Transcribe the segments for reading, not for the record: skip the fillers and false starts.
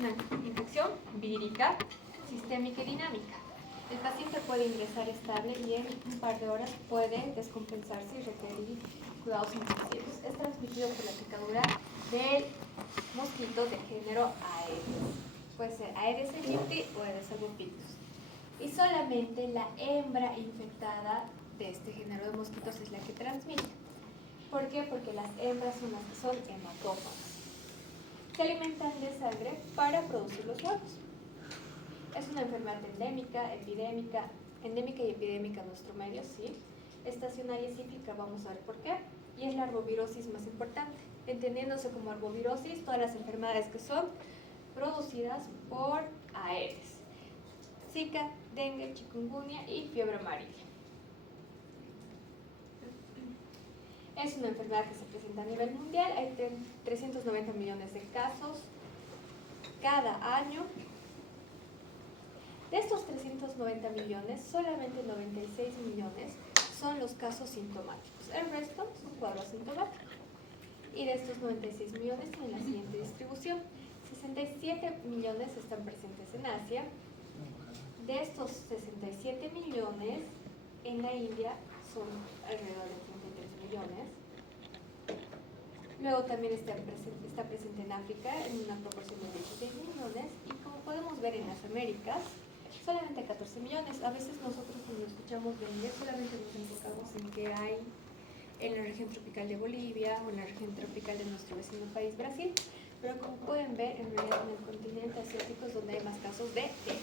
una infección vírica, sistémica y dinámica. El paciente puede ingresar estable y en un par de horas puede descompensarse y requerir cuidados intensivos. Es transmitido por la picadura del mosquito de género Aedes. Puede ser Aedes aegypti o Aedes albopictus. Y solamente la hembra infectada de este género de mosquitos es la que transmite. ¿Por qué? Porque las hembras son las que son hematófagas. Se alimentan de sangre para producir los huevos. Es una enfermedad endémica y epidémica en nuestro medio, sí. Estacionaria y cíclica, vamos a ver por qué. Y es la arbovirosis más importante, entendiéndose como arbovirosis todas las enfermedades que son producidas por Aedes. Zika, dengue, chikungunya y fiebre amarilla. Es una enfermedad que se presenta a nivel mundial, hay 390 millones de casos cada año. De estos 390 millones, solamente 96 millones son los casos sintomáticos. El resto son cuadros asintomáticos. Y de estos 96 millones tienen la siguiente distribución. 67 millones están presentes en Asia. De estos 67 millones, en la India son alrededor de 33 millones. Luego también está presente en África en una proporción de 16 millones. Y como podemos ver en las Américas, solamente 14 millones. A veces nosotros cuando escuchamos dengue solamente nos enfocamos en que hay en la región tropical de Bolivia o en la región tropical de nuestro vecino país Brasil, pero como pueden ver en realidad en el continente asiático es donde hay más casos de dengue.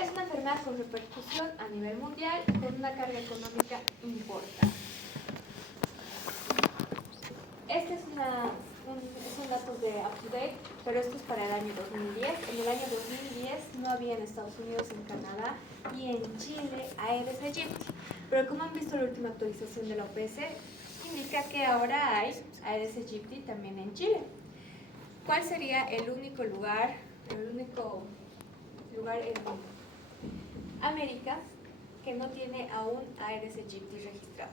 Es una enfermedad con repercusión a nivel mundial con una carga económica importante. Este son datos de up-to-date, pero esto es para el año 2010. En el año 2010 no había en Estados Unidos, en Canadá y en Chile Aedes aegypti. Pero como han visto la última actualización de la OPS, indica que ahora hay Aedes aegypti también en Chile. ¿Cuál sería el único lugar en América que no tiene aún Aedes aegypti registrado?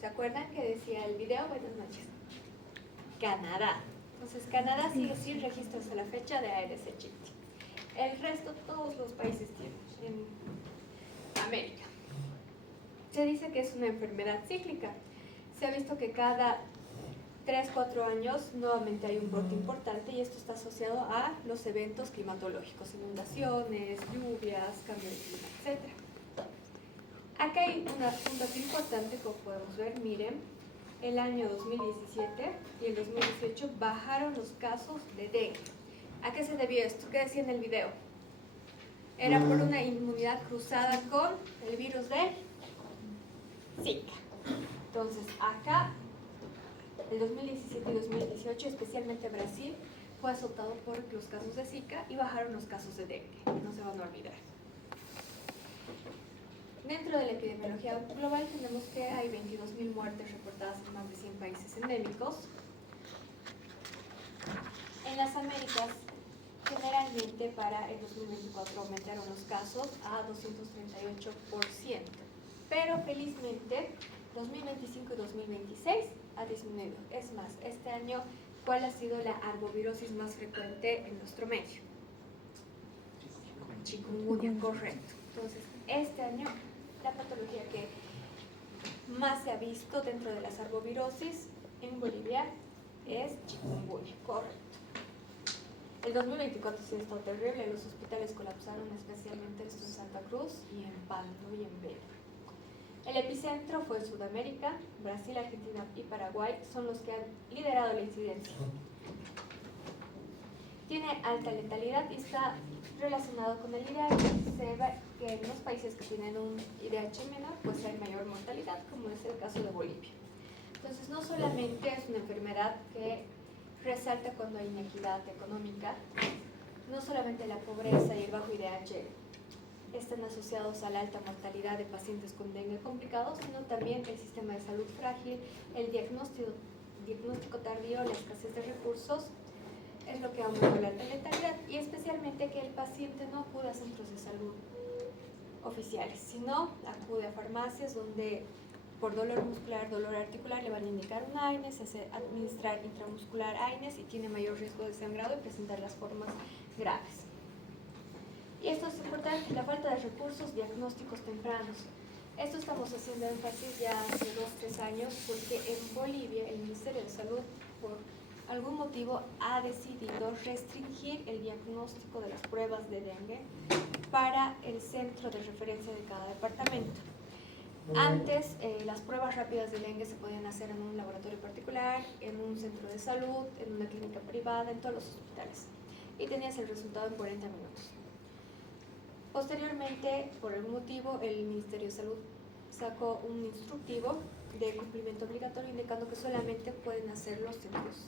¿Se acuerdan que decía el video? Buenas noches. Canadá. Entonces Canadá sigue sin registro hasta la fecha de Aedes aegypti. El resto, todos los países tienen en América. Se dice que es una enfermedad cíclica. Se ha visto que cada 3-4 años nuevamente hay un brote importante y esto está asociado a los eventos climatológicos, inundaciones, lluvias, cambio de clima, etc. Acá hay un dato importante, como podemos ver, miren, el año 2017 y el 2018 bajaron los casos de dengue. ¿A qué se debió esto? ¿Qué decía en el video? Era por una inmunidad cruzada con el virus de Zika. Entonces, acá, el 2017 y 2018, especialmente Brasil, fue azotado por los casos de Zika y bajaron los casos de dengue. No se van a olvidar. Dentro de la epidemiología global tenemos que hay 22.000 muertes reportadas en más de 100 países endémicos. En las Américas, generalmente para el 2024 aumentaron los casos a 238%, pero felizmente 2025 y 2026 ha disminuido. Es más, este año, ¿cuál ha sido la arbovirosis más frecuente en nuestro medio? Chikungunya, correcto. Entonces, este año la patología que más se ha visto dentro de las arbovirosis en Bolivia es chikungunya, correcto. El 2024 sí ha estado terrible, los hospitales colapsaron, especialmente esto en Santa Cruz y en Pando y en Belo. El epicentro fue en Sudamérica, Brasil, Argentina y Paraguay son los que han liderado la incidencia. Tiene alta letalidad y está relacionado con el IDH. Se ve que en los países que tienen un IDH menor, pues hay mayor mortalidad, como es el caso de Bolivia. Entonces, no solamente es una enfermedad que resalta cuando hay inequidad económica, no solamente la pobreza y el bajo IDH están asociados a la alta mortalidad de pacientes con dengue complicado, sino también el sistema de salud frágil, el diagnóstico tardío, la escasez de recursos, es lo que aumenta la alta letalidad y especialmente que el paciente no acude a centros de salud oficiales, sino acude a farmacias donde por dolor muscular, dolor articular, le van a indicar un AINES, es administrar intramuscular AINES y tiene mayor riesgo de sangrado y presentar las formas graves. Y esto es importante, la falta de recursos diagnósticos tempranos. Esto estamos haciendo énfasis ya hace 2-3 años porque en Bolivia el Ministerio de Salud, por algún motivo, ha decidido restringir el diagnóstico de las pruebas de dengue para el centro de referencia de cada departamento. Antes, las pruebas rápidas de dengue se podían hacer en un laboratorio particular, en un centro de salud, en una clínica privada, en todos los hospitales. Y tenías el resultado en 40 minutos. Posteriormente, por algún motivo, el Ministerio de Salud sacó un instructivo de cumplimiento obligatorio indicando que solamente pueden hacer los centros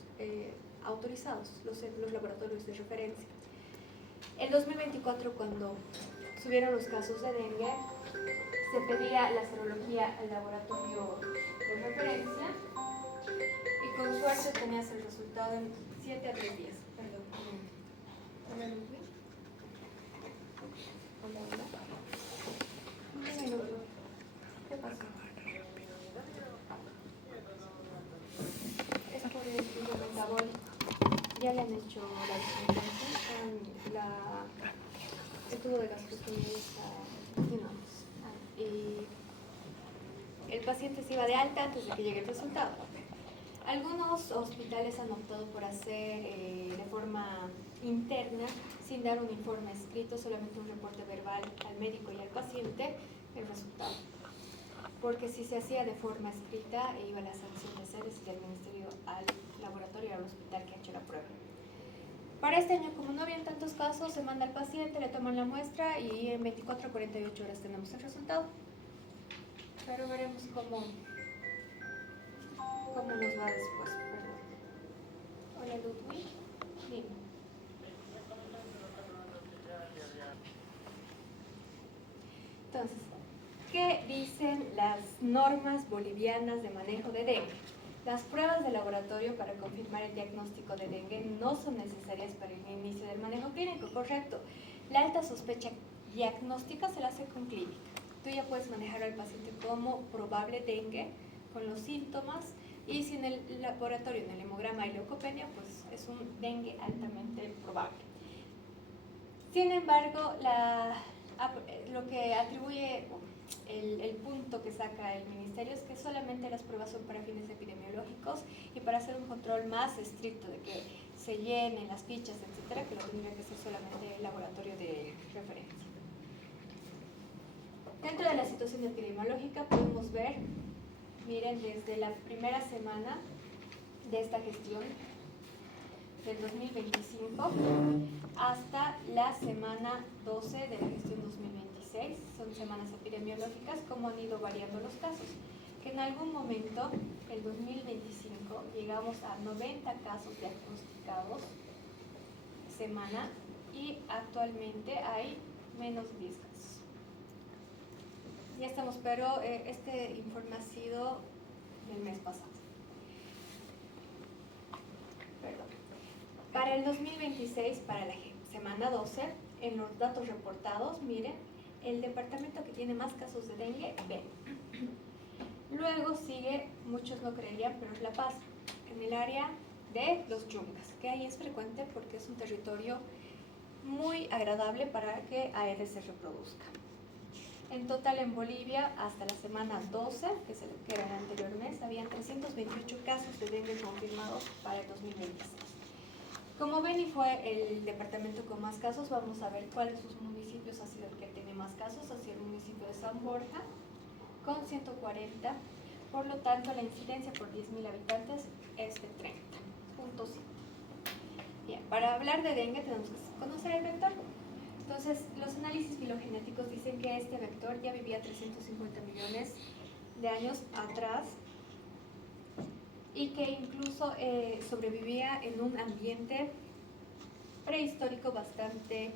autorizados, los laboratorios de referencia. En 2024, cuando subieron los casos de dengue, se pedía la serología al laboratorio de referencia y con suerte tenías el resultado en 7 a 10 días. Perdón. Hola, Ludwig. Hola, hola. Dime, Ludwig. ¿Qué pasa? Es por el estudio metabólico. Ya le han hecho la descompensación, el tubo de gastrostomía y el paciente se iba de alta antes de que llegue el resultado. Algunos hospitales han optado por hacer de forma interna, sin dar un informe escrito, solamente un reporte verbal al médico y al paciente, el resultado. Porque si se hacía de forma escrita, iba la sanción de sedes del ministerio al laboratorio y al hospital que ha hecho la prueba. Para este año, como no habían tantos casos, se manda al paciente, le toman la muestra y en 24 a 48 horas tenemos el resultado. Pero veremos cómo nos va después. Perdón. Hola, Ludwig. Dime. Entonces, ¿qué dicen las normas bolivianas de manejo de dengue? Las pruebas de laboratorio para confirmar el diagnóstico de dengue no son necesarias para el inicio del manejo clínico, correcto. La alta sospecha diagnóstica se la hace con clínica. Tú ya puedes manejar al paciente como probable dengue con los síntomas y si en el laboratorio, en el hemograma hay leucopenia, pues es un dengue altamente probable. Sin embargo, lo que atribuye el punto que saca el ministerio es que solamente las pruebas son para fines epidemiológicos y para hacer un control más estricto de que se llenen las fichas, etcétera, que lo tendría que ser solamente el laboratorio de referencia. Dentro de la situación epidemiológica podemos ver, miren, desde la primera semana de esta gestión del 2025 hasta la semana 12 de la gestión 2026, son semanas epidemiológicas, cómo han ido variando los casos, que en algún momento, el 2025, llegamos a 90 casos diagnosticados semana y actualmente hay menos de 10 casos. Ya estamos, pero este informe ha sido del mes pasado. Perdón. Para el 2026, para la semana 12, en los datos reportados, miren, el departamento que tiene más casos de dengue, B. Luego sigue, muchos no creerían, pero es La Paz, en el área de los Yungas, que ahí es frecuente porque es un territorio muy agradable para que AR se reproduzca. En total en Bolivia, hasta la semana 12, que es el que era el anterior mes, habían 328 casos de dengue confirmados para el 2026. Como Beni fue el departamento con más casos, vamos a ver cuál de sus municipios ha sido el que tiene más casos, ha sido el municipio de San Borja, con 140, por lo tanto la incidencia por 10.000 habitantes es de 30.5. Bien, para hablar de dengue tenemos que conocer el vector. Entonces, los análisis filogenéticos dicen que este vector ya vivía 350 millones de años atrás y que incluso sobrevivía en un ambiente prehistórico bastante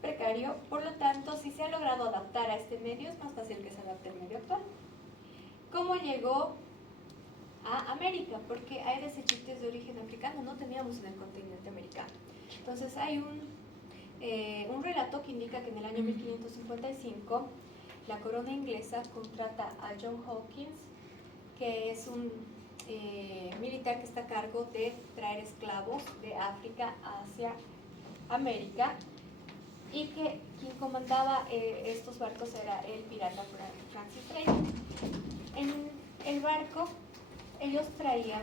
precario. Por lo tanto, si se ha logrado adaptar a este medio, es más fácil que se adapte al medio actual. ¿Cómo llegó a América? Porque Aedes aegypti es de origen africano, no teníamos en el continente americano. Entonces, hay un relato que indica que en el año 1555 la corona inglesa contrata a John Hawkins, que es un militar que está a cargo de traer esclavos de África hacia América, y que quien comandaba estos barcos era el pirata Francis Drake. En el barco ellos traían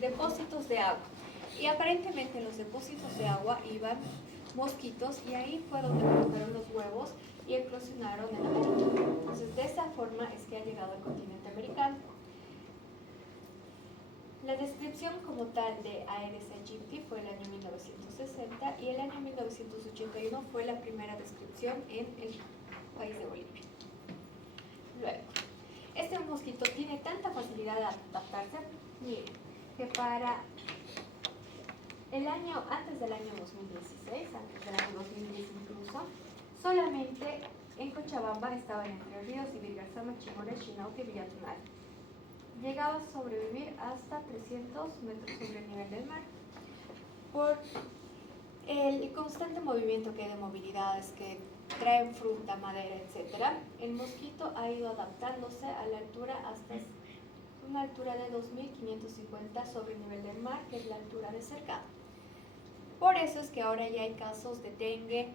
depósitos de agua, y aparentemente en los depósitos de agua iban mosquitos, y ahí fue donde colocaron los huevos y eclosionaron en América. Entonces, de esa forma es que ha llegado al continente americano. La descripción como tal de Aedes aegypti fue el año 1960, y el año 1981 fue la primera descripción en el país de Bolivia. Luego, este mosquito tiene tanta facilidad de adaptarse, miren, que para el año, antes del año 2016, antes del año 2010 incluso, solamente en Cochabamba estaban Entre Ríos y Virgarzama, Chimores, Chinauque y Villatunal. Llegaba a sobrevivir hasta 300 metros sobre el nivel del mar. Por el constante movimiento que hay de movilidades que traen fruta, madera, etc., el mosquito ha ido adaptándose a la altura hasta una altura de 2.550 sobre el nivel del mar, que es la altura de cercado. Por eso es que ahora ya hay casos de dengue,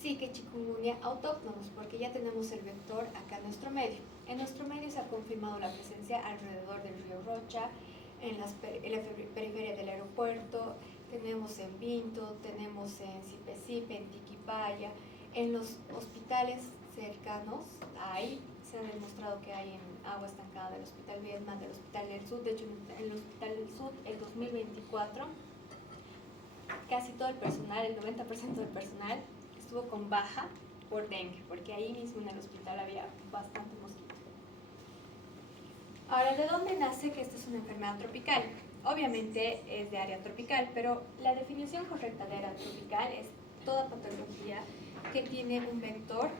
zika y chikungunya autóctonos, porque ya tenemos el vector acá en nuestro medio. En nuestro medio se ha confirmado la presencia alrededor del río Rocha, en la periferia del aeropuerto, tenemos en Vinto, tenemos en Cipecipe, en Tiquipaya, en los hospitales cercanos. Ahí se ha demostrado que hay en agua estancada del Hospital Viedma, del Hospital del Sur. De hecho, en el Hospital del Sur, el 2024, casi todo el personal, el 90% del personal, estuvo con baja por dengue, porque ahí mismo en el hospital había bastante mosquito. Ahora, ¿de dónde nace que esta es una enfermedad tropical? Obviamente es de área tropical, pero la definición correcta de área tropical es toda patología que tiene un vector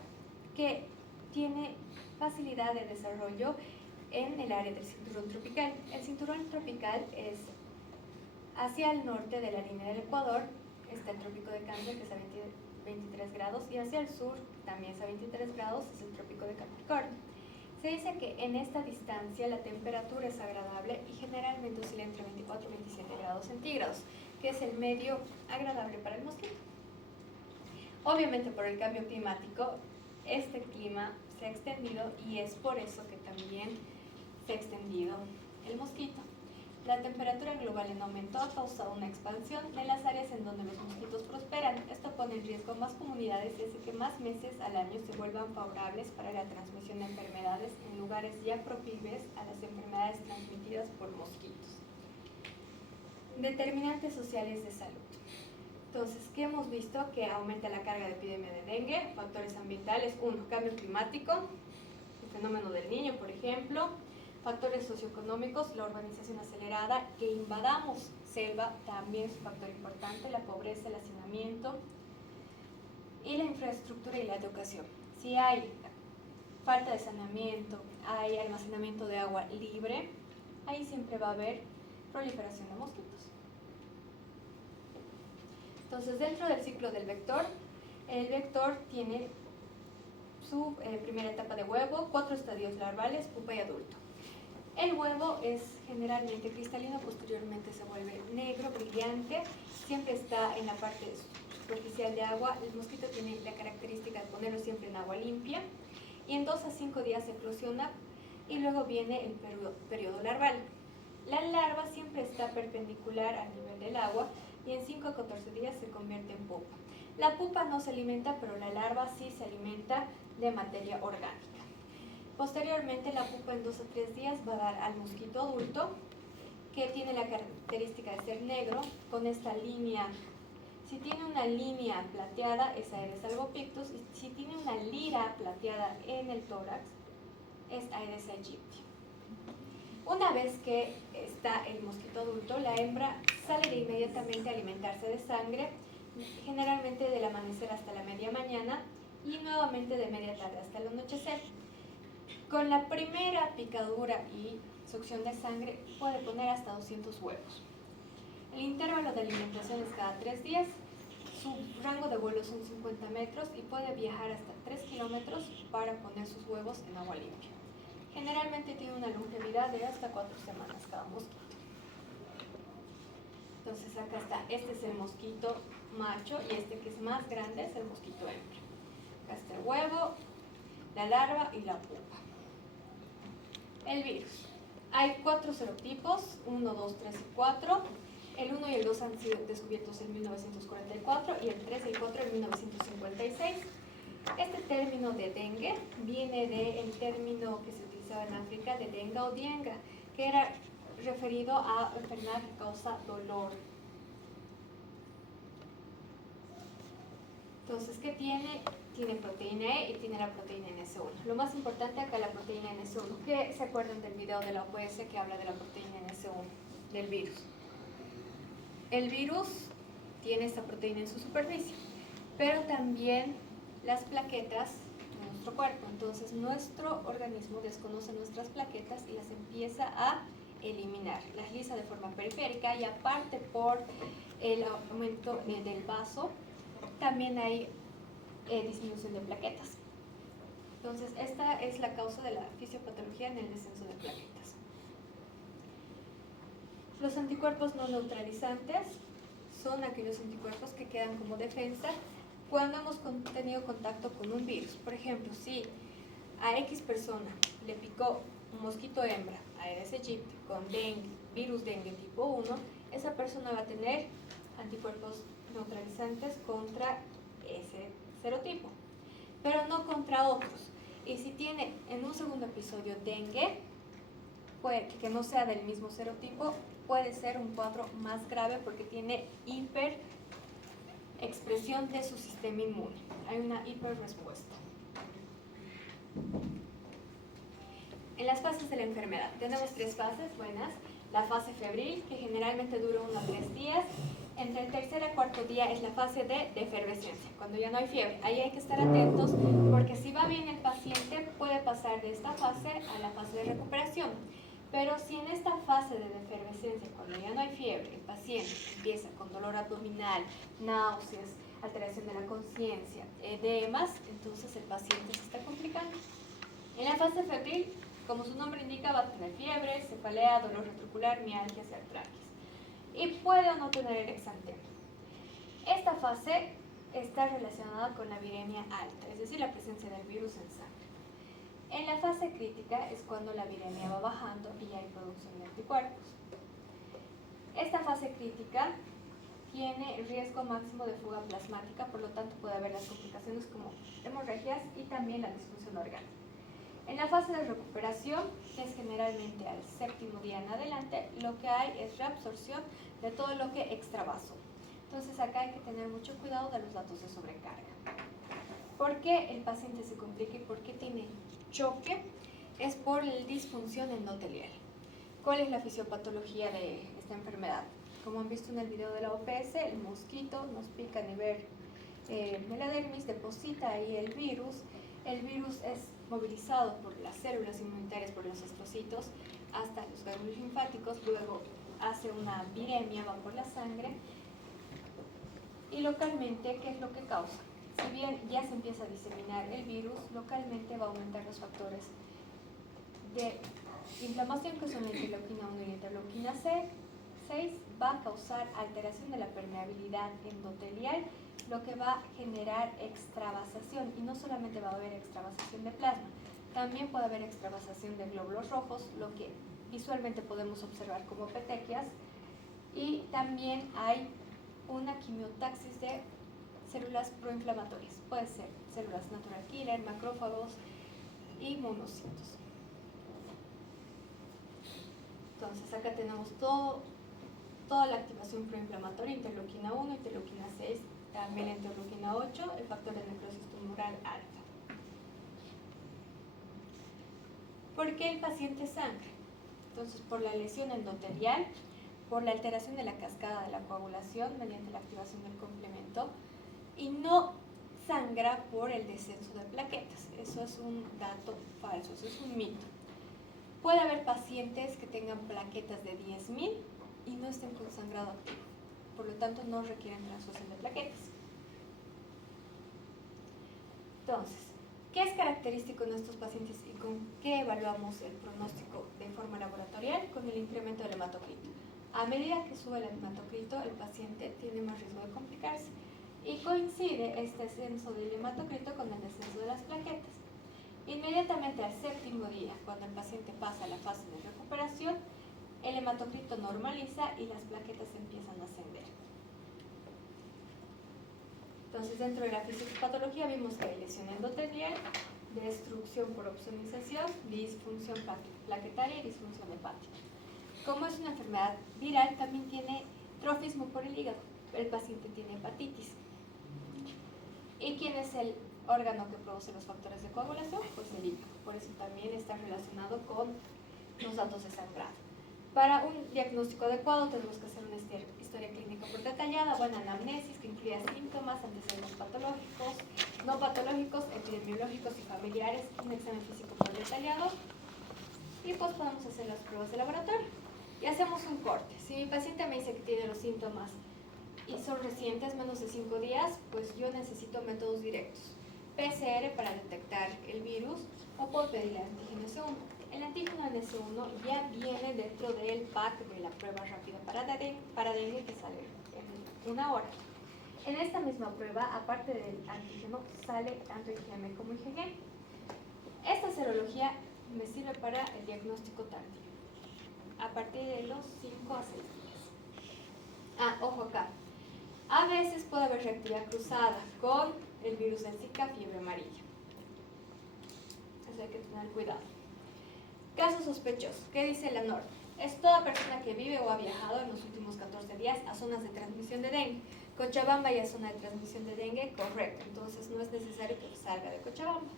que tiene facilidad de desarrollo en el área del cinturón tropical. El cinturón tropical es hacia el norte de la línea del Ecuador, está el trópico de Cáncer, que es a 23 grados, y hacia el sur, también es a 23 grados, es el trópico de Capricornio. Se dice que en esta distancia la temperatura es agradable y generalmente oscila entre 24 y 27 grados centígrados, que es el medio agradable para el mosquito. Obviamente, por el cambio climático, este clima se ha extendido, y es por eso que también se ha extendido el mosquito. La temperatura global en aumento ha causado una expansión en las áreas en donde los mosquitos prosperan. Esto pone en riesgo más comunidades y hace que más meses al año se vuelvan favorables para la transmisión de enfermedades en lugares ya proclives a las enfermedades transmitidas por mosquitos. Determinantes sociales de salud. Entonces, ¿qué hemos visto? Que aumenta la carga de epidemia de dengue. Factores ambientales: 1, cambio climático, el fenómeno del Niño, por ejemplo. Factores socioeconómicos: la urbanización acelerada, que invadamos selva, también es un factor importante. La pobreza, el hacinamiento, y la infraestructura y la educación. Si hay falta de saneamiento, hay almacenamiento de agua libre, ahí siempre va a haber proliferación de mosquitos. Entonces, dentro del ciclo del vector, el vector tiene su primera etapa de huevo, 4 estadios larvales, pupa y adulto. El huevo es generalmente cristalino, posteriormente se vuelve negro, brillante, siempre está en la parte superficial de agua. El mosquito tiene la característica de ponerlo siempre en agua limpia, y en 2 a 5 días eclosiona, y luego viene el periodo larval. La larva siempre está perpendicular al nivel del agua, y en 5 a 14 días se convierte en pupa. La pupa no se alimenta, pero la larva sí se alimenta de materia orgánica. Posteriormente, la pupa en 2 a 3 días va a dar al mosquito adulto, que tiene la característica de ser negro, con esta línea. Si tiene una línea plateada, es Aedes albopictus, y si tiene una lira plateada en el tórax, es Aedes aegypti. Una vez que está el mosquito adulto, la hembra sale de inmediatamente a alimentarse de sangre, generalmente del amanecer hasta la media mañana, y nuevamente de media tarde hasta el anochecer. Con la primera picadura y succión de sangre puede poner hasta 200 huevos. El intervalo de alimentación es cada 3 días. Su rango de vuelo son 50 metros y puede viajar hasta 3 kilómetros para poner sus huevos en agua limpia. Generalmente tiene una longevidad de hasta 4 semanas cada mosquito. Entonces acá está, este es el mosquito macho y este que es más grande es el mosquito hembra. Acá está el huevo, la larva y la pupa. El virus. Hay 4 serotipos, 1, 2, 3 y 4. El 1 y el 2 han sido descubiertos en 1944 y el 3 y el 4 en 1956. Este término de dengue viene del término que se utilizaba en África de denga o dienga, que era referido a enfermedad que causa dolor. Entonces, ¿qué tiene? Tiene proteína E y tiene la proteína NS1. Lo más importante acá es la proteína NS1. ¿Qué se acuerdan del video de la OPS que habla de la proteína NS1, del virus? El virus tiene esta proteína en su superficie, pero también las plaquetas de nuestro cuerpo. Entonces, nuestro organismo desconoce nuestras plaquetas y las empieza a eliminar. Las lisa de forma periférica y aparte por el aumento del vaso, también hay disminución de plaquetas. Entonces, esta es la causa de la fisiopatología en el descenso de plaquetas. Los anticuerpos no neutralizantes son aquellos anticuerpos que quedan como defensa cuando hemos tenido contacto con un virus. Por ejemplo, si a X persona le picó un mosquito hembra, Aedes aegypti, con dengue, virus dengue tipo 1, esa persona va a tener anticuerpos neutralizantes contra ese serotipo, pero no contra otros. Y si tiene en un segundo episodio dengue, que no sea del mismo serotipo, puede ser un cuadro más grave porque tiene hiperexpresión de su sistema inmune. Hay una hiperrespuesta. En las fases de la enfermedad, tenemos 3 fases buenas. La fase febril, que generalmente dura 1 a 3 días. Entre el tercer y cuarto día es la fase de efervescencia, cuando ya no hay fiebre. Ahí hay que estar atentos porque si va bien el paciente puede pasar de esta fase a la fase de recuperación. Pero si en esta fase de efervescencia, cuando ya no hay fiebre, el paciente empieza con dolor abdominal, náuseas, alteración de la conciencia, edemas, entonces el paciente se está complicando. En la fase febril, como su nombre indica, va a tener fiebre, cefalea, dolor retrocular, mialgias y artralgias. Y puede o no tener el exantema. Esta fase está relacionada con la viremia alta, es decir, la presencia del virus en sangre. En la fase crítica es cuando la viremia va bajando y hay producción de anticuerpos. Esta fase crítica tiene riesgo máximo de fuga plasmática, por lo tanto puede haber las complicaciones como hemorragias y también la disfunción orgánica. En la fase de recuperación, que es generalmente al 7º día en adelante, lo que hay es reabsorción de todo lo que extravasó. Entonces acá hay que tener mucho cuidado de los datos de sobrecarga. ¿Por qué el paciente se complica y por qué tiene choque? Es por la disfunción endotelial. ¿Cuál es la fisiopatología de esta enfermedad? Como han visto en el video de la OPS, el mosquito nos pica a nivel meladermis, deposita ahí el virus. El virus es movilizado por las células inmunitarias, por los astrocitos, hasta los ganglios linfáticos, luego hace una viremia, va por la sangre. Y localmente, ¿qué es lo que causa? Si bien ya se empieza a diseminar el virus, localmente va a aumentar los factores de inflamación, que son la interleuquina 1 y la interleuquina 6, va a causar alteración de la permeabilidad endotelial, lo que va a generar extravasación, y no solamente va a haber extravasación de plasma, también puede haber extravasación de glóbulos rojos, lo que visualmente podemos observar como petequias, y también hay una quimiotaxis de células proinflamatorias, puede ser células natural killer, macrófagos y monocitos. Entonces acá tenemos toda la activación proinflamatoria, interleuquina 1, interleuquina 6, también la interleuquina 8, el factor de necrosis tumoral alfa. ¿Por qué el paciente sangra? Entonces, por la lesión endotelial, por la alteración de la cascada de la coagulación mediante la activación del complemento, y no sangra por el descenso de plaquetas. Eso es un dato falso, eso es un mito. Puede haber pacientes que tengan plaquetas de 10.000 y no estén con sangrado activo, por lo tanto no requieren transfusión de plaquetas. Entonces, ¿qué es característico en estos pacientes y con qué evaluamos el pronóstico de forma laboratorial? Con el incremento del hematocrito. A medida que sube el hematocrito, el paciente tiene más riesgo de complicarse y coincide este ascenso del hematocrito con el descenso de las plaquetas. Inmediatamente al séptimo día, cuando el paciente pasa a la fase de recuperación, el hematocrito normaliza y las plaquetas empiezan a ascender. Entonces, dentro de la fisiopatología vimos que hay lesión endotelial, destrucción por ozonización, disfunción plaquetaria y disfunción hepática. Como es una enfermedad viral, también tiene trofismo por el hígado. El paciente tiene hepatitis. ¿Y quién es el órgano que produce los factores de coagulación? Pues el hígado. Por eso también está relacionado con los datos de sangrado. Para un diagnóstico adecuado tenemos que hacer una historia clínica por detallada, buena anamnesis que incluya síntomas, antecedentes patológicos, no patológicos, epidemiológicos y familiares, un examen físico por detallado y pues podemos hacer las pruebas de laboratorio. Y hacemos un corte. Si mi paciente me dice que tiene los síntomas y son recientes, menos de 5 días, pues yo necesito métodos directos. PCR para detectar el virus o puedo pedir el antígeno S1. El antígeno S1 ya viene dentro del pack de la prueba rápida para dengue que sale en 1 hora. En esta misma prueba, aparte del antígeno, sale tanto IgM como IgG. Esta serología me sirve para el diagnóstico tardío, a partir de los 5 a 6 días. Ojo acá. A veces puede haber reactividad cruzada con el virus del Zika, fiebre amarilla. Eso hay que tener cuidado. Casos sospechosos. ¿Qué dice la norma? Es toda persona que vive o ha viajado en los últimos 14 días a zonas de transmisión de dengue. Cochabamba ya es zona de transmisión de dengue, correcto. Entonces no es necesario que salga de Cochabamba.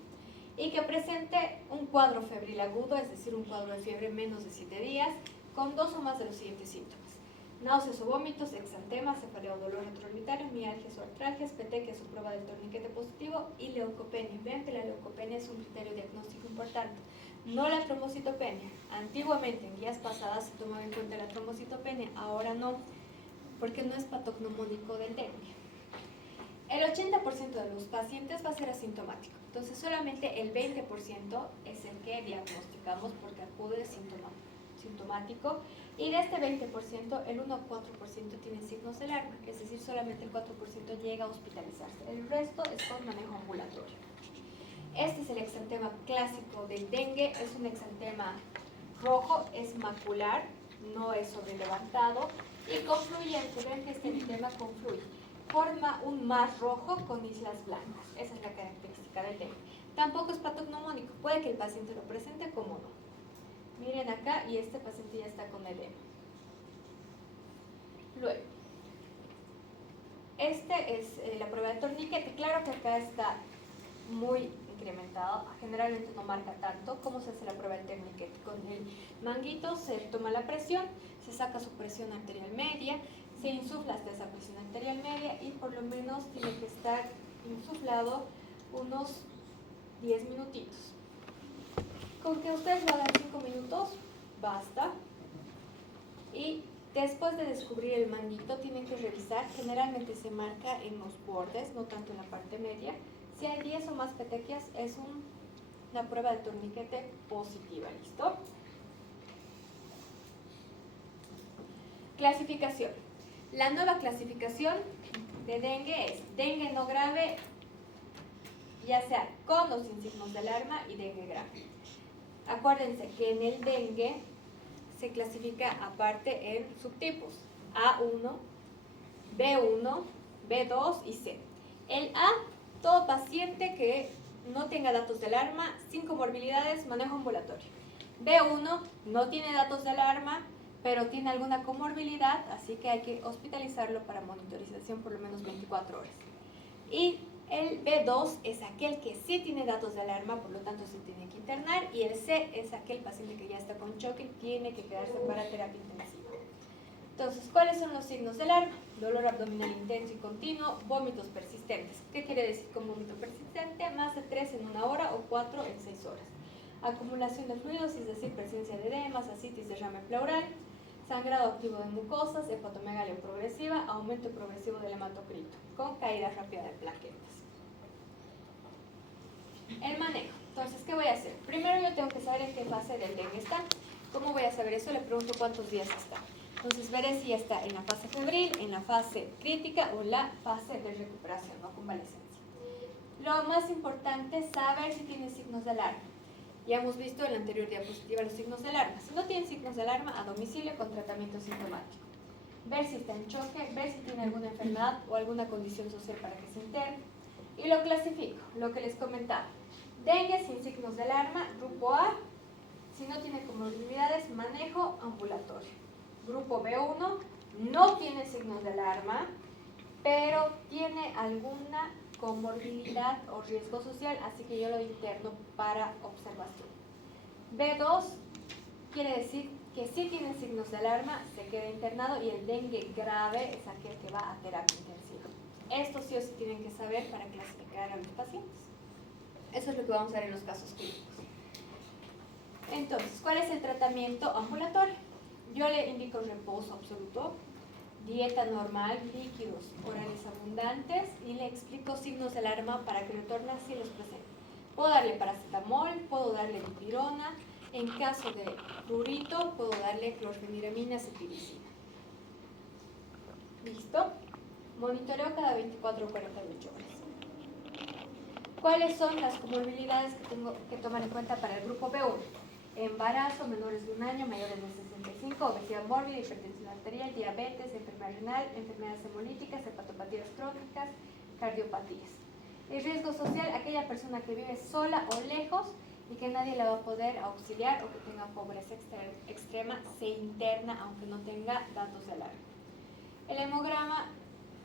Y que presente un cuadro febril agudo, es decir, un cuadro de fiebre menos de 7 días, con 2 o más de los siguientes síntomas: náuseas o vómitos, exantema, cefalea o dolor retroorbitario, mialgias o artralgias, petequias o prueba del torniquete positivo y leucopenia. Vean que la leucopenia es un criterio diagnóstico importante, no la trombocitopenia. Antiguamente, en guías pasadas, se tomaba en cuenta la trombocitopenia, ahora no, porque no es patognomónico del dengue. El 80% de los pacientes va a ser asintomático, entonces solamente el 20% es el que diagnosticamos porque acude sintomático, y de este 20%, el 1 a 4% tiene signos de alarma, es decir, solamente el 4% llega a hospitalizarse, el resto es con manejo ambulatorio. Este es el exantema clásico del dengue, es un exantema rojo, es macular, no es sobrelevantado y confluyente. Ven que este exantema confluye, forma un mar rojo con islas blancas. Esa es la característica del dengue. Tampoco es patognomónico, puede que el paciente lo presente como no. Miren acá, y este paciente ya está con edema. Luego, este es la prueba de torniquete. Claro que acá está muy incrementado, generalmente no marca tanto. ¿Cómo se hace la prueba del torniquete? Con el manguito se toma la presión, se saca su presión arterial media, se insufla hasta esa presión arterial media y por lo menos tiene que estar insuflado unos 10 minutitos. Con que ustedes lo hagan 5 minutos, basta. Y después de descubrir el manguito, tienen que revisar, generalmente se marca en los bordes, no tanto en la parte media. Si hay 10 o más petequias, es una prueba de torniquete positiva, ¿listo? Clasificación. La nueva clasificación de dengue es dengue no grave, ya sea con o sin signos de alarma, y dengue grave. Acuérdense que en el dengue se clasifica aparte en subtipos: A1, B1, B2 y C. El A, todo paciente que no tenga datos de alarma, sin comorbilidades, manejo ambulatorio. B1 no tiene datos de alarma, pero tiene alguna comorbilidad, así que hay que hospitalizarlo para monitorización por lo menos 24 horas. Y el B2 es aquel que sí tiene datos de alarma, por lo tanto se tiene que internar, y el C es aquel paciente que ya está con choque y tiene que quedarse para terapia intensiva. Entonces, ¿cuáles son los signos de alarma? Dolor abdominal intenso y continuo, vómitos persistentes. ¿Qué quiere decir con vómito persistente? Más de 3 en 1 hora o 4 en 6 horas. Acumulación de fluidos, es decir, presencia de edemas, ascitis, derrame pleural, sangrado activo de mucosas, hepatomegalia progresiva, aumento progresivo del hematocrito, con caída rápida de plaquetas. El manejo. Entonces, ¿qué voy a hacer? Primero yo tengo que saber en qué fase del dengue está. ¿Cómo voy a saber eso? Le pregunto cuántos días está. Entonces, veré si está en la fase febril, en la fase crítica o en la fase de recuperación o convalecencia. Lo más importante es saber si tiene signos de alarma. Ya hemos visto en la anterior diapositiva los signos de alarma. Si no tiene signos de alarma, a domicilio con tratamiento sintomático. Ver si está en choque, ver si tiene alguna enfermedad o alguna condición social para que se interne. Y lo clasifico, lo que les comentaba. Dengue sin signos de alarma, grupo A. Si no tiene comorbilidades, manejo ambulatorio. Grupo B1 no tiene signos de alarma, pero tiene alguna comorbilidad o riesgo social, así que yo lo interno para observación. B2 quiere decir que sí tiene signos de alarma, se queda internado y el dengue grave es aquel que va a terapia intensiva. Esto sí o sí tienen que saber para clasificar a los pacientes. Eso es lo que vamos a ver en los casos clínicos. Entonces, ¿cuál es el tratamiento ambulatorio? Yo le indico reposo absoluto, dieta normal, líquidos orales abundantes y le explico signos de alarma para que retorne si los presenta. Puedo darle paracetamol, puedo darle dipirona, en caso de prurito puedo darle clorfeniramina, cetirizina. ¿Listo? Monitoreo cada 24 o 48 horas. ¿Cuáles son las comorbilidades que tengo que tomar en cuenta para el grupo B1? Embarazo, menores de 1 año, mayores de 65, obesidad mórbida, hipertensión arterial, diabetes, enfermedad renal, enfermedades hemolíticas, hepatopatías crónicas, cardiopatías. El riesgo social, aquella persona que vive sola o lejos y que nadie la va a poder auxiliar o que tenga pobreza extrema, se interna aunque no tenga datos de alarma. El hemograma,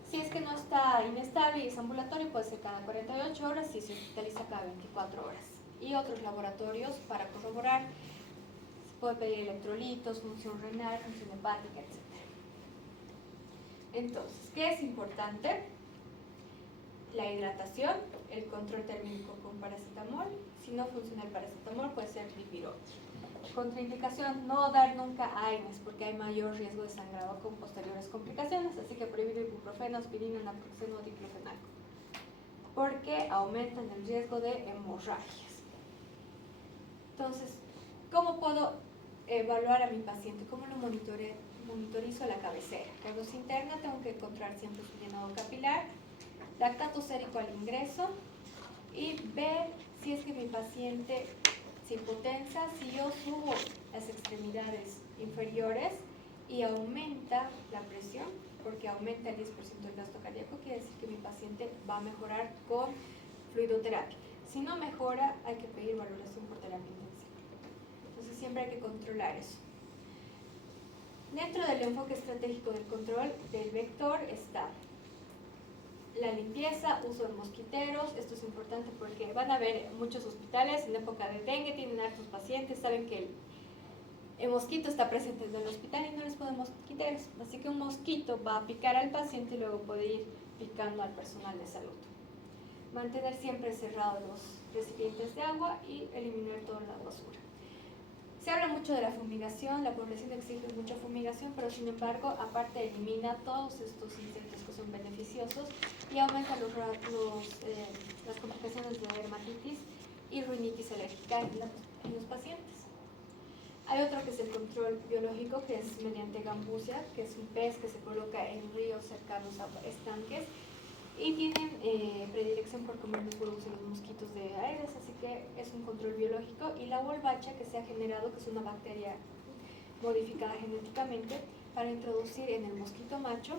si es que no está inestable y es ambulatorio, puede ser cada 48 horas y se hospitaliza cada 24 horas. Y otros laboratorios para corroborar, se puede pedir electrolitos, función renal, función hepática, etc. Entonces, ¿qué es importante? La hidratación, el control térmico con paracetamol. Si no funciona el paracetamol, puede ser dipirona. Contraindicación, no dar nunca AINES porque hay mayor riesgo de sangrado con posteriores complicaciones, así que prohibir ibuprofeno, aspirina, naproxeno o diclofenaco porque aumentan el riesgo de hemorragias. Entonces, ¿cómo puedo evaluar a mi paciente? ¿Cómo lo monitorizo a la cabecera? Cuando se interna tengo que encontrar siempre su llenado capilar, lactato sérico al ingreso y ver si es que mi paciente se hipotensa, si yo subo las extremidades inferiores y aumenta la presión, porque aumenta el 10% del gasto cardíaco, quiere decir que mi paciente va a mejorar con fluidoterapia. Si no mejora, hay que pedir valoración por terapia intensiva. Entonces siempre hay que controlar eso. Dentro del enfoque estratégico del control del vector está la limpieza, uso de mosquiteros. Esto es importante porque van a ver muchos hospitales en época de dengue, tienen hartos pacientes, saben que el mosquito está presente en el hospital y no les ponemos mosquiteros. Así que un mosquito va a picar al paciente y luego puede ir picando al personal de salud. Mantener siempre cerrados los recipientes de agua y eliminar toda la basura. Se habla mucho de la fumigación, la población exige mucha fumigación, pero sin embargo, aparte elimina todos estos insectos que son beneficiosos y aumenta las complicaciones de dermatitis y rinitis alérgica en los pacientes. Hay otro que es el control biológico, que es mediante gambusia, que es un pez que se coloca en ríos cercanos a estanques y tienen predilección por comer los huevos de los mosquitos de Aedes, así que es un control biológico. Y la wolbachia que se ha generado, que es una bacteria modificada genéticamente para introducir en el mosquito macho,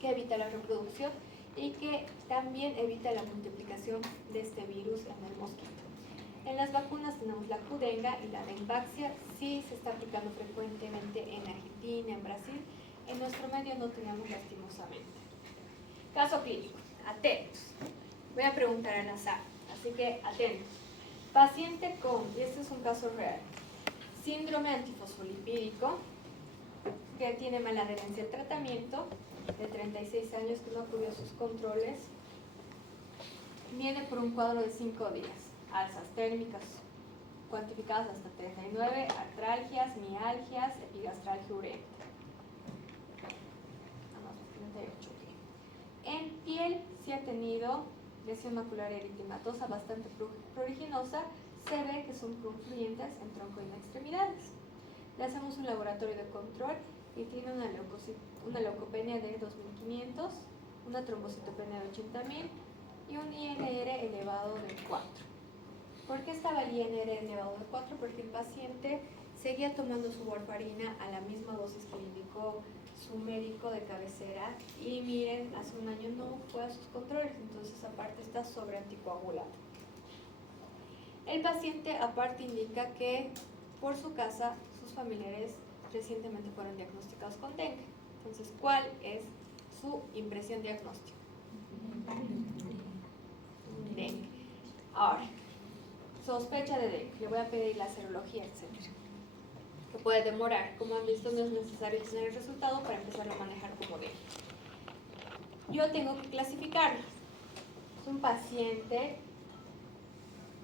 que evita la reproducción y que también evita la multiplicación de este virus en el mosquito. En las vacunas tenemos la Qdenga y la Dengvaxia, sí se está aplicando frecuentemente en Argentina, en Brasil. En nuestro medio no tenemos lastimosamente. Caso clínico, atentos. Voy a preguntar al azar, así que atentos. Paciente con, y este es un caso real, síndrome antifosfolipídico, que tiene mala adherencia al tratamiento, de 36 años que no acudió a sus controles, viene por un cuadro de 5 días. Alzas térmicas cuantificadas hasta 39, artralgias, mialgias, epigastralgia urente. 38, okay. En piel sí ha tenido lesión macular eritematosa bastante pruriginosa, se ve que son confluyentes en tronco y en extremidades. Le hacemos un laboratorio de control y tiene una leucopenia de 2.500, una trombocitopenia de 80.000 y un INR elevado de 4. ¿Por qué estaba el INR elevado de 4? Porque el paciente seguía tomando su warfarina a la misma dosis que le indicó su médico de cabecera y miren, hace un año no fue a sus controles, entonces aparte está sobreanticoagulado. El paciente aparte indica que por su casa sus familiares recientemente fueron diagnosticados con dengue. Entonces, ¿cuál es su impresión diagnóstica? Dengue. Ahora, sospecha de dengue. Le voy a pedir la serología, etc. Que puede demorar. Como han visto, no es necesario tener el resultado para empezar a manejar como dengue. Yo tengo que clasificarlo. Es un paciente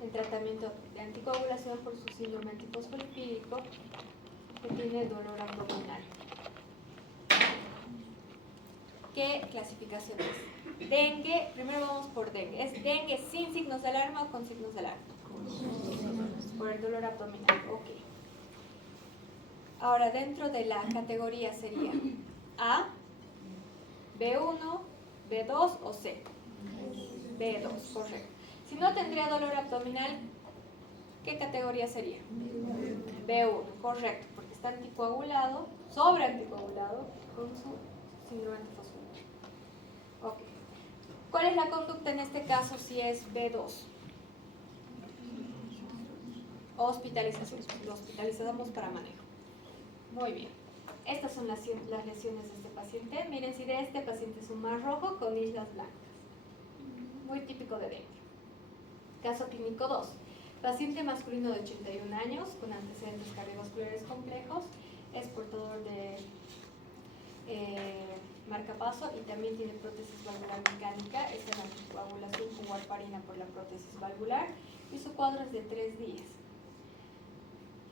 en tratamiento de anticoagulación por su síndrome antifosfolipídico que tiene dolor abdominal. ¿Qué clasificación es? Dengue, primero vamos por dengue. ¿Es dengue sin signos de alarma o con signos de alarma? Por el dolor abdominal, ok. Ahora, dentro de la categoría sería A, B1, B2 o C. B2, correcto. Si no tendría dolor abdominal, ¿qué categoría sería? B1, correcto, porque está anticoagulado, sobreanticoagulado con su síndrome antifosfolípico. Ok. ¿Cuál es la conducta en este caso si es B2? Hospitalización. Lo hospitalizamos para manejo. Muy bien. Estas son las lesiones de este paciente. Miren, si de este paciente es un mar rojo con islas blancas. Muy típico de dengue. Caso clínico 2. Paciente masculino de 81 años con antecedentes cardiovasculares complejos. Es portador de marcapaso y también tiene prótesis valvular mecánica. Está en anticoagulación con warfarina por la prótesis valvular y su cuadro es de 3 días.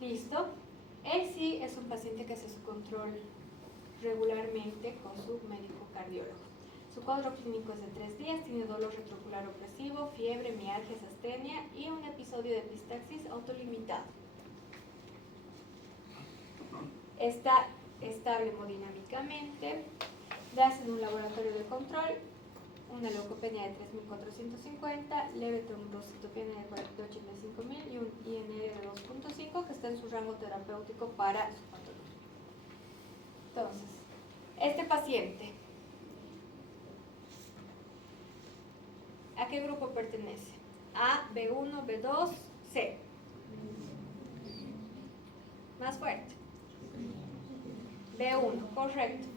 Listo. Él sí es un paciente que hace su control regularmente con su médico cardiólogo. Su cuadro clínico es de 3 días, tiene dolor retroocular opresivo, fiebre, mialgias, astenia y un episodio de epistaxis autolimitado. Está estable hemodinámicamente, le hacen un laboratorio de control, una leucopenia de 3.450, leve trombocitopenia de 85.000 y un INR de 2.5 que está en su rango terapéutico para su patología. Entonces, este paciente, ¿a qué grupo pertenece? A, B1, B2, C. Más fuerte. B1, correcto.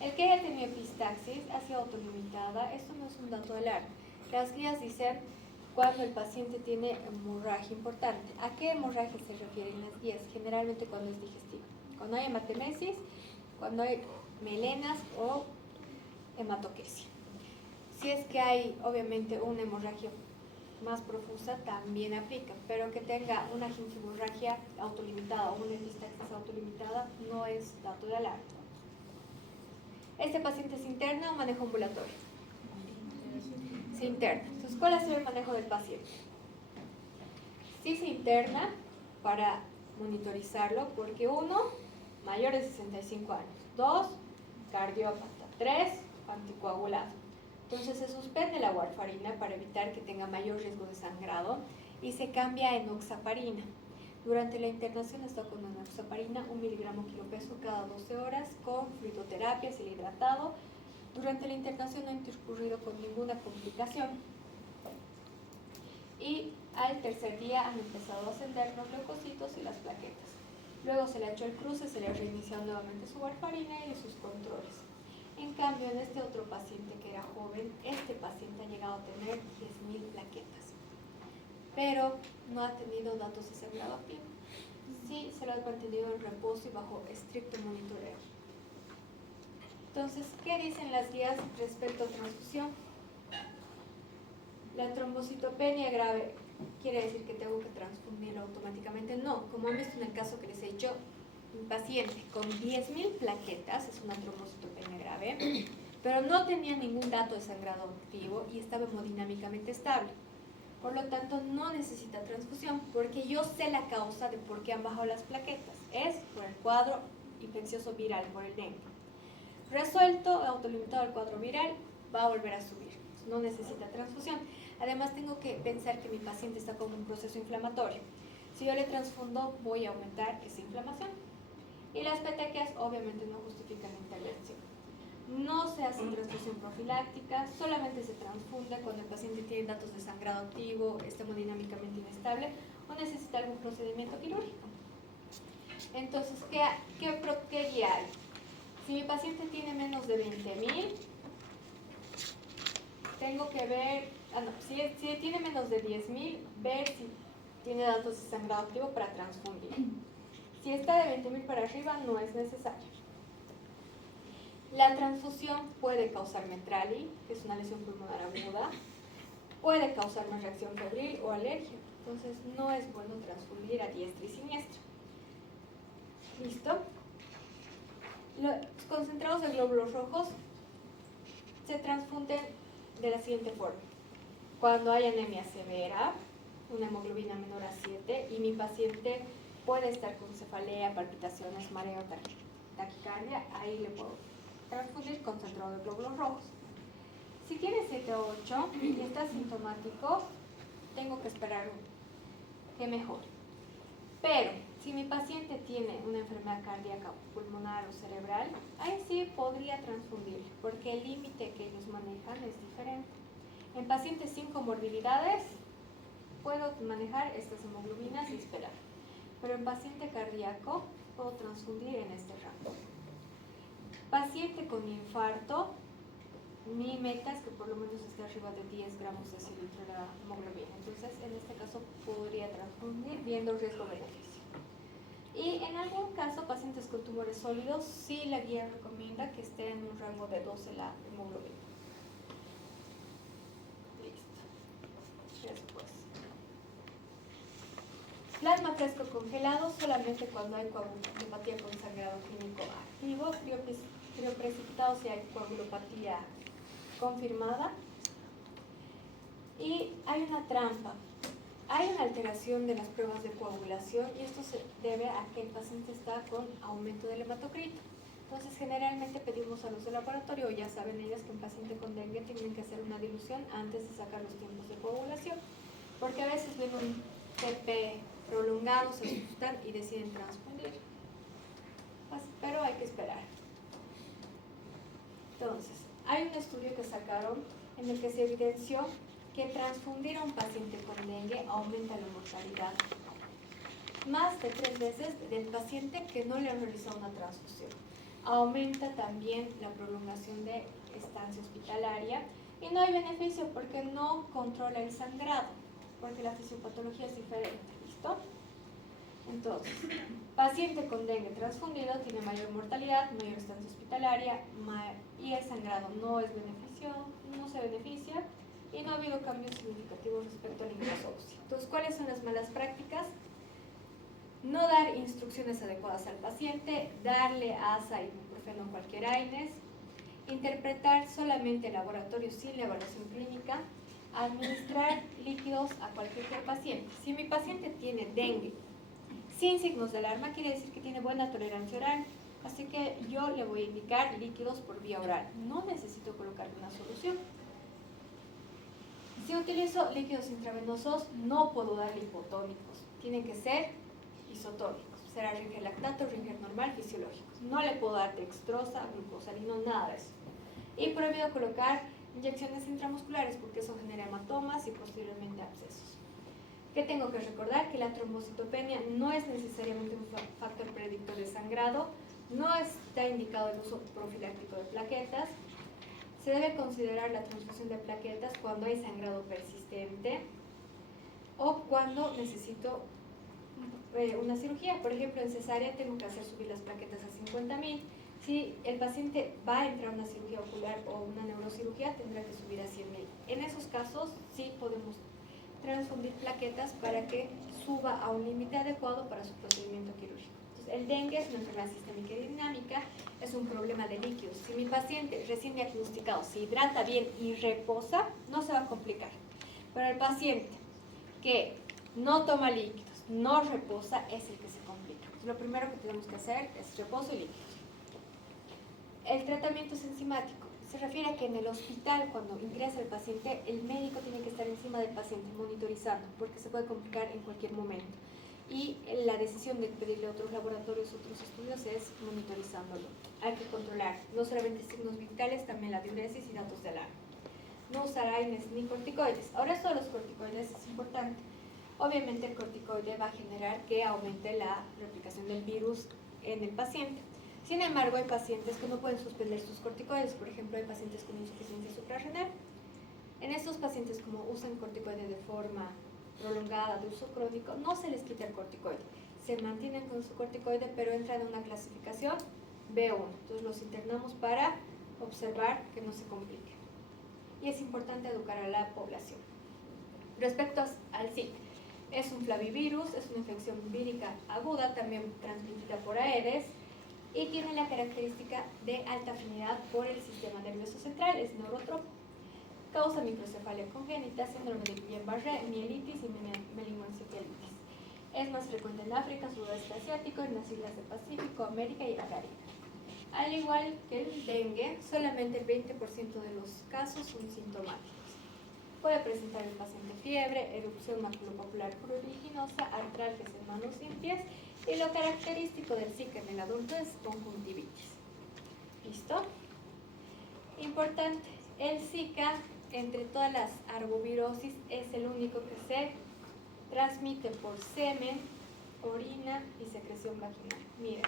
El que haya tenido epistaxis ha sido autolimitada. Esto no es un dato de alarma. Las guías dicen cuando el paciente tiene hemorragia importante. ¿A qué hemorragia se refieren las guías? Generalmente cuando es digestiva. Cuando hay hematemesis, cuando hay melenas o hematoquesia. Si es que hay, obviamente, una hemorragia más profusa, también aplica, pero que tenga una gingivorragia autolimitada o una epistaxis autolimitada no es dato de alarma. ¿Este paciente se interna o manejo ambulatorio? Se interna. Entonces, ¿cuál es el manejo del paciente? Si se interna, para monitorizarlo, porque 1, mayor de 65 años, 2, cardiópata, 3, anticoagulado. Entonces se suspende la warfarina para evitar que tenga mayor riesgo de sangrado y se cambia a enoxaparina. Durante la internación está con enoxaparina 1 miligramo kilopeso cada 12 horas con fluidoterapia, se le hidratado. Durante la internación no ha intercurrido con ninguna complicación. Y al tercer día han empezado a ascender los leucocitos y las plaquetas. Luego se le ha hecho el cruce, se le ha reiniciado nuevamente su warfarina y sus controles. En cambio, en este otro paciente que era joven, este paciente ha llegado a tener 10.000 plaquetas, pero no ha tenido datos de sangrado activo. Sí, se lo ha mantenido en reposo y bajo estricto monitoreo. Entonces, ¿qué dicen las guías respecto a transfusión? La trombocitopenia grave quiere decir que tengo que transfundirlo automáticamente. No, como han visto en el caso que les he dicho, un paciente con 10.000 plaquetas, es una trombocitopenia grave, pero no tenía ningún dato de sangrado activo y estaba hemodinámicamente estable. Por lo tanto, no necesita transfusión porque yo sé la causa de por qué han bajado las plaquetas. Es por el cuadro infeccioso viral, por el dengue. Resuelto, autolimitado el cuadro viral, va a volver a subir. No necesita transfusión. Además, tengo que pensar que mi paciente está con un proceso inflamatorio. Si yo le transfundo, voy a aumentar esa inflamación. Y las petequias obviamente no justifican la intervención. No se hace transfusión profiláctica, solamente se transfunde cuando el paciente tiene datos de sangrado activo, está hemodinámicamente inestable o necesita algún procedimiento quirúrgico. Entonces, ¿qué guía hay? Si mi paciente tiene menos de 20.000, tengo que ver, si tiene menos de 10.000, ver si tiene datos de sangrado activo para transfundir. Si está de 20.000 para arriba, no es necesario. La transfusión puede causar metrali, que es una lesión pulmonar aguda, puede causar una reacción febril o alergia, entonces no es bueno transfundir a diestra y siniestra. ¿Listo? Los concentrados de glóbulos rojos se transfunden de la siguiente forma. Cuando hay anemia severa, una hemoglobina menor a 7 y mi paciente puede estar con cefalea, palpitaciones, mareo, taquicardia, ahí le puedo transfundir concentrado de glóbulos rojos. Si tiene 7 o 8 y está sintomático, tengo que esperar que mejore. Pero si mi paciente tiene una enfermedad cardíaca, pulmonar o cerebral, ahí sí podría transfundir, porque el límite que ellos manejan es diferente. En pacientes sin comorbilidades, puedo manejar estas hemoglobinas y esperar. Pero en paciente cardíaco, puedo transfundir en este rango. Paciente con infarto, mi meta es que por lo menos esté arriba de 10 gramos de decilitro de la hemoglobina. Entonces, en este caso, podría transfundir viendo riesgo-beneficio. Y en algún caso, pacientes con tumores sólidos, sí la guía recomienda que esté en un rango de 12 la hemoglobina. Listo. Después. Plasma fresco congelado solamente cuando hay coagulopatía con sangrado clínico activo, crioprecipitado si hay coagulopatía confirmada. Y hay una trampa. Hay una alteración de las pruebas de coagulación y esto se debe a que el paciente está con aumento del hematocrito. Entonces, generalmente pedimos a los de laboratorio, ya saben ellas que un paciente con dengue tienen que hacer una dilución antes de sacar los tiempos de coagulación, porque a veces ven un TP prolongado, se asustan y deciden transfundir. Pero hay que esperar. Entonces, hay un estudio que sacaron en el que se evidenció que transfundir a un paciente con dengue aumenta la mortalidad más de 3 veces del paciente que no le han realizado una transfusión. Aumenta también la prolongación de estancia hospitalaria y no hay beneficio porque no controla el sangrado, porque la fisiopatología es diferente. ¿Listo? Entonces, paciente con dengue transfundido tiene mayor mortalidad, mayor estancia hospitalaria y el sangrado no es beneficioso, no se beneficia y no ha habido cambios significativos respecto al ingreso óseo. Entonces, ¿cuáles son las malas prácticas? No dar instrucciones adecuadas al paciente, darle ASA y ibuprofeno en cualquier AINES, interpretar solamente el laboratorio sin la evaluación clínica, administrar líquidos a cualquier paciente. Si mi paciente tiene dengue sin signos de alarma, quiere decir que tiene buena tolerancia oral, así que yo le voy a indicar líquidos por vía oral. No necesito colocarle una solución. Si utilizo líquidos intravenosos, no puedo dar hipotónicos. Tienen que ser isotónicos. Será Ringer lactato, Ringer normal, fisiológicos. No le puedo dar dextrosa, glucosalino, nada de eso. Y prohibido colocar inyecciones intramusculares porque eso genera hematomas y posteriormente abscesos. ¿Qué tengo que recordar? Que la trombocitopenia no es necesariamente un factor predictor de sangrado, no está indicado el uso profiláctico de plaquetas. Se debe considerar la transfusión de plaquetas cuando hay sangrado persistente o cuando necesito una cirugía. Por ejemplo, en cesárea tengo que hacer subir las plaquetas a 50.000. Si el paciente va a entrar a una cirugía ocular o una neurocirugía, tendrá que subir a 100.000. En esos casos sí podemos transfundir plaquetas para que suba a un límite adecuado para su procedimiento quirúrgico. Entonces, el dengue es una enfermedad sistémica y dinámica, es un problema de líquidos. Si mi paciente recién diagnosticado se hidrata bien y reposa, no se va a complicar. Pero el paciente que no toma líquidos, no reposa, es el que se complica. Entonces, lo primero que tenemos que hacer es reposo y líquidos. El tratamiento es enzimático. Se refiere a que en el hospital, cuando ingresa el paciente, el médico tiene que estar encima del paciente monitorizando, porque se puede complicar en cualquier momento. Y la decisión de pedirle a otros laboratorios, otros estudios, es monitorizándolo. Hay que controlar no solamente signos vitales, también la diuresis y datos de alarma. No usar AINES ni corticoides. Ahora, esto de los corticoides es importante. Obviamente el corticoide va a generar que aumente la replicación del virus en el paciente. Sin embargo, hay pacientes que no pueden suspender sus corticoides. Por ejemplo, hay pacientes con insuficiencia suprarrenal. En estos pacientes, como usan corticoide de forma prolongada, de uso crónico, no se les quita el corticoide. Se mantienen con su corticoide, pero entran en una clasificación B1. Entonces los internamos para observar que no se complique. Y es importante educar a la población. Respecto al Zika, es un flavivirus, es una infección vírica aguda, también transmitida por Aedes, y tiene la característica de alta afinidad por el sistema nervioso central, es neurótropo. Causa microcefalia congénita, síndrome de Guillain-Barré, mielitis y meningoencefalitis. Es más frecuente en África, sudeste asiático, en las islas del Pacífico, América y el Caribe. Al igual que el dengue, solamente el 20% de los casos son sintomáticos. Puede presentar el paciente fiebre, erupción maculopapular pruriginosa, artralgias en manos y en pies, y lo característico del Zika en el adulto es conjuntivitis. ¿Listo? Importante, el Zika, entre todas las arbovirosis, es el único que se transmite por semen, orina y secreción vaginal. Miren.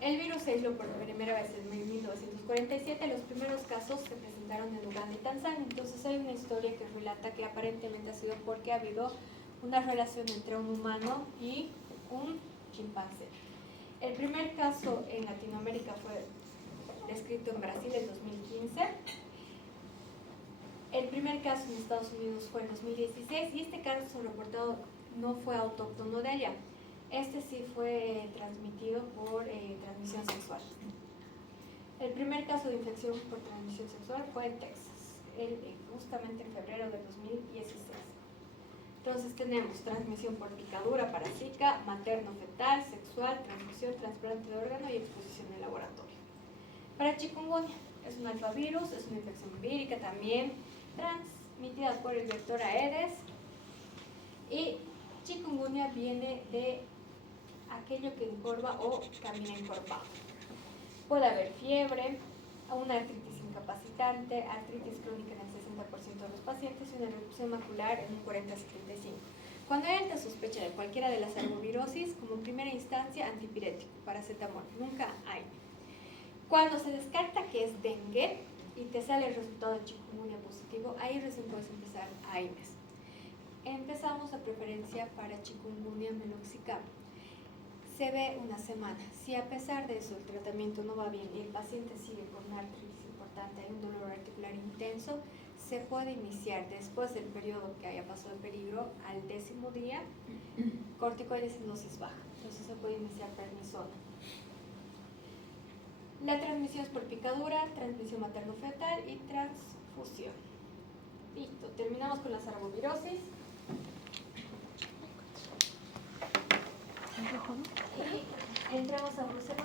El virus se aisló por primera vez en 1947. Los primeros casos se presentaron en Uganda y Tanzania. Entonces hay una historia que relata que aparentemente ha sido porque ha habido una relación entre un humano y un chimpancé. El primer caso en Latinoamérica fue descrito en Brasil en 2015. El primer caso en Estados Unidos fue en 2016 y este caso reportado no fue autóctono de allá. Este sí fue transmitido por transmisión sexual. El primer caso de infección por transmisión sexual fue en Texas, justamente en febrero de 2016. Entonces tenemos transmisión por picadura para Zika, materno-fetal, sexual, transmisión, trasplante de órgano y exposición en laboratorio. Para chikungunya, es un alfavirus, es una infección vírica también, transmitida por el vector Aedes, y chikungunya viene de aquello que encorva o camina encorvado. Puede haber fiebre, una artritis incapacitante, artritis crónica en el 60% de los pacientes y una erupción macular en un 40-75%. Cuando hay alta sospecha de cualquiera de las arbovirosis, como primera instancia, antipirético, paracetamol, nunca hay. Cuando se descarta que es dengue y te sale el resultado de chikungunya positivo, ahí recién puedes empezar AINES. Empezamos a preferencia para chikungunya meloxicam. Se ve una semana. Si a pesar de eso el tratamiento no va bien y el paciente sigue con una artritis importante, hay un dolor articular intenso, se puede iniciar después del periodo que haya pasado el peligro, al 10º día, corticoides en dosis baja. Entonces se puede iniciar prednisona. La transmisión es por picadura, transmisión materno-fetal y transfusión. Listo, terminamos con las arbovirosis. Y entramos a brucelosis.